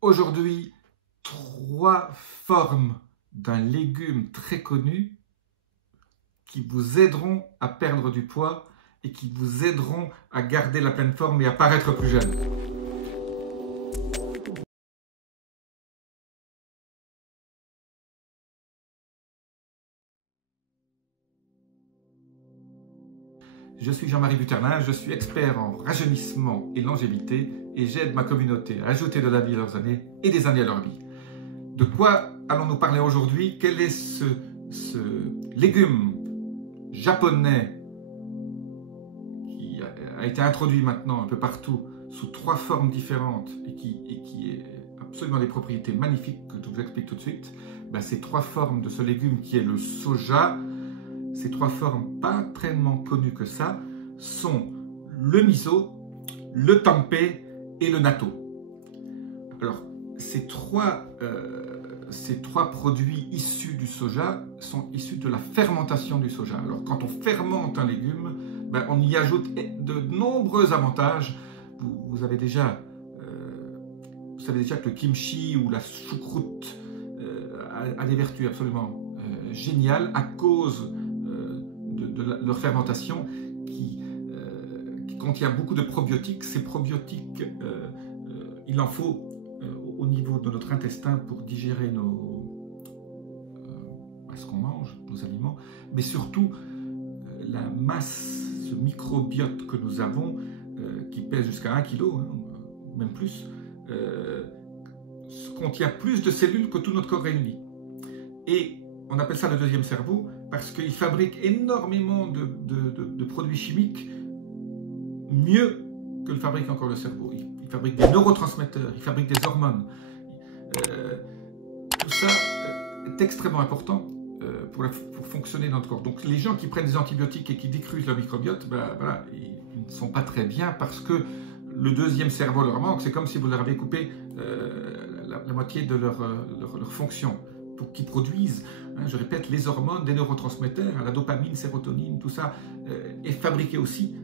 Aujourd'hui, trois formes d'un légume très connu qui vous aideront à perdre du poids et qui vous aideront à garder la pleine forme et à paraître plus jeune. Je suis Jean-Marie Buterlin, je suis expert en rajeunissement et longévité et j'aide ma communauté à ajouter de la vie à leurs années et des années à leur vie. De quoi allons-nous parler aujourd'hui? Quel est ce légume japonais qui a été introduit maintenant un peu partout sous trois formes différentes et qui est absolument des propriétés magnifiques que je vous explique tout de suite? Ces trois formes de ce légume qui est le soja, ces trois formes pas tellement connues que ça, sont le miso, le tempeh et le natto. Alors, ces trois produits issus du soja sont issus de la fermentation du soja. Alors, quand on fermente un légume, on y ajoute de nombreux avantages. Vous savez déjà que le kimchi ou la choucroute a des vertus absolument géniales à cause de leur fermentation qui contient beaucoup de probiotiques. Ces probiotiques, il en faut au niveau de notre intestin pour digérer ce qu'on mange, nos aliments, mais surtout la masse, ce microbiote que nous avons, qui pèse jusqu'à 1 kg, même plus, contient plus de cellules que tout notre corps réuni. Et on appelle ça le deuxième cerveau parce qu'il fabrique énormément de produits chimiques mieux que le fabrique encore le cerveau. Il fabrique des neurotransmetteurs, il fabrique des hormones. Tout ça est extrêmement important pour fonctionner dans notre corps. Donc les gens qui prennent des antibiotiques et qui détruisent leur microbiote, voilà, ils ne sont pas très bien parce que le deuxième cerveau leur manque. C'est comme si vous leur avez coupé la moitié de leur fonction pour qu'ils produisent, je répète, les hormones, des neurotransmetteurs, la dopamine, sérotonine, tout ça est fabriqué aussi.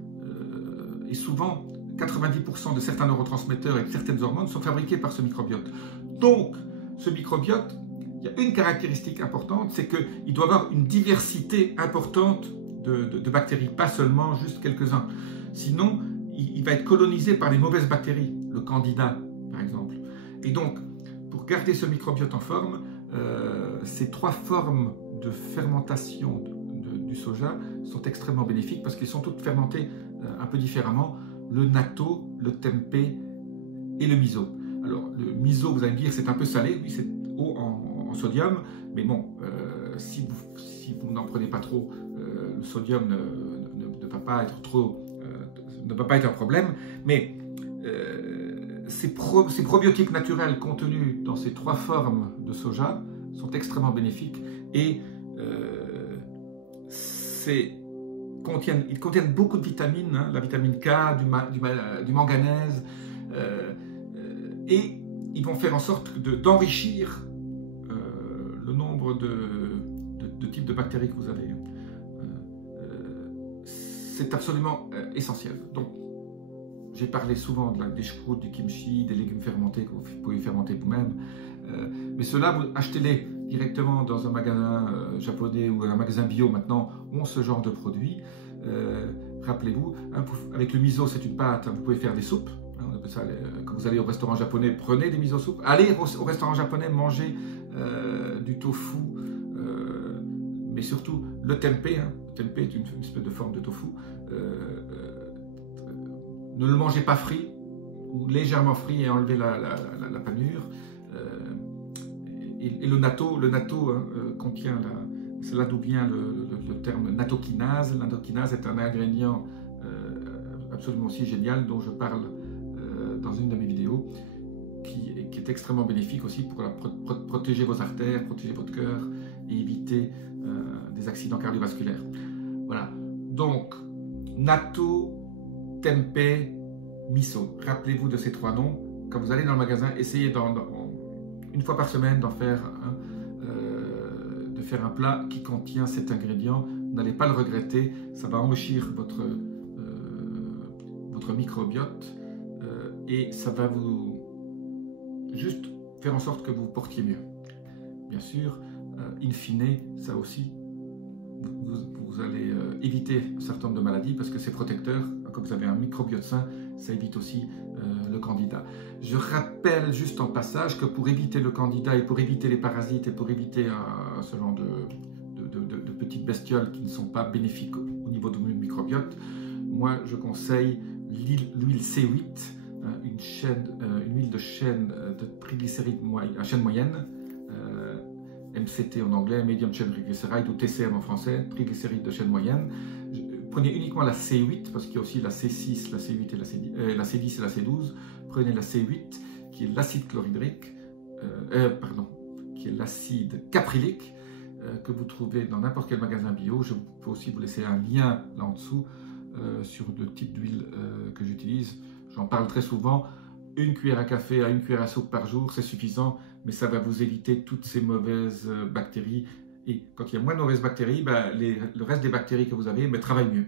Et souvent, 90% de certains neurotransmetteurs et de certaines hormones sont fabriqués par ce microbiote. Donc, ce microbiote, il y a une caractéristique importante, c'est qu'il doit avoir une diversité importante de bactéries, pas seulement juste quelques-uns. Sinon, il va être colonisé par les mauvaises bactéries, le candida par exemple. Et donc, pour garder ce microbiote en forme, ces trois formes de fermentation du soja sont extrêmement bénéfiques parce qu'ils sont toutes fermentées un peu différemment. Le natto, le tempeh et le miso. Alors, le miso, vous allez me dire, c'est un peu salé, oui, c'est haut en sodium, mais bon, si vous n'en prenez pas trop, le sodium ne va pas être ne va pas être un problème, mais ces probiotiques naturels contenus dans ces trois formes de soja sont extrêmement bénéfiques et ils contiennent beaucoup de vitamines, la vitamine K, du manganèse, et ils vont faire en sorte d'enrichir le nombre de types de bactéries que vous avez. C'est absolument essentiel. Donc, j'ai parlé souvent des choucroutes, du kimchi, des légumes fermentés que vous pouvez fermenter vous-même. Mais ceux-là, achetez-les directement dans un magasin japonais ou un magasin bio maintenant, ont ce genre de produits. Rappelez-vous, avec le miso, c'est une pâte, vous pouvez faire des soupes. On appelle ça, quand vous allez au restaurant japonais, prenez des miso soupes. Allez au restaurant japonais, mangez du tofu, mais surtout le tempeh. Le tempeh est une espèce de forme de tofu. Ne le mangez pas frit ou légèrement frit et enlevez la panure. Et le natto contient, c'est là d'où vient le terme nattokinase. La nattokinase est un ingrédient absolument aussi génial dont je parle dans une de mes vidéos qui est extrêmement bénéfique aussi pour protéger vos artères, protéger votre cœur et éviter des accidents cardiovasculaires. Voilà, donc natto, tempeh, miso. Rappelez-vous de ces trois noms. Quand vous allez dans le magasin, essayez une fois par semaine de faire un plat qui contient cet ingrédient. Vous n'allez pas le regretter. Ça va enrichir votre microbiote et ça va vous juste faire en sorte que vous portiez mieux. Bien sûr, in fine, ça aussi, vous allez éviter un certain nombre de maladies parce que c'est protecteur. Comme vous avez un microbiote sain, ça évite aussi le candida. Je rappelle juste en passage que pour éviter le candida et pour éviter les parasites et pour éviter ce genre de petites bestioles qui ne sont pas bénéfiques au niveau du microbiote, moi je conseille l'huile C8, une huile de chêne de triglycérides à chaîne moyenne, MCT en anglais, Medium Chain Triglyceride, ou TCM en français, triglycérides de chaîne moyenne. Prenez uniquement la C8, parce qu'il y a aussi la C6, la C8 et la C10 et la C12. Prenez la C8, qui est l'acide chlorhydrique, qui est l'acide caprylique, que vous trouvez dans n'importe quel magasin bio. Je peux aussi vous laisser un lien là en dessous sur le type d'huile que j'utilise. J'en parle très souvent. Une cuillère à café à une cuillère à soupe par jour, c'est suffisant, mais ça va vous éviter toutes ces mauvaises bactéries. Et quand il y a moins de mauvaises bactéries, le reste des bactéries que vous avez travaillent mieux.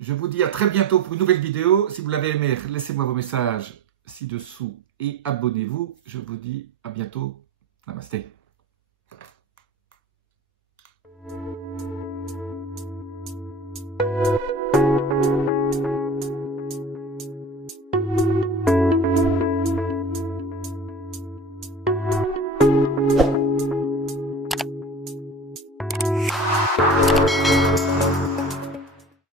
Je vous dis à très bientôt pour une nouvelle vidéo. Si vous l'avez aimé, laissez-moi vos messages ci-dessous et abonnez-vous. Je vous dis à bientôt. Namasté.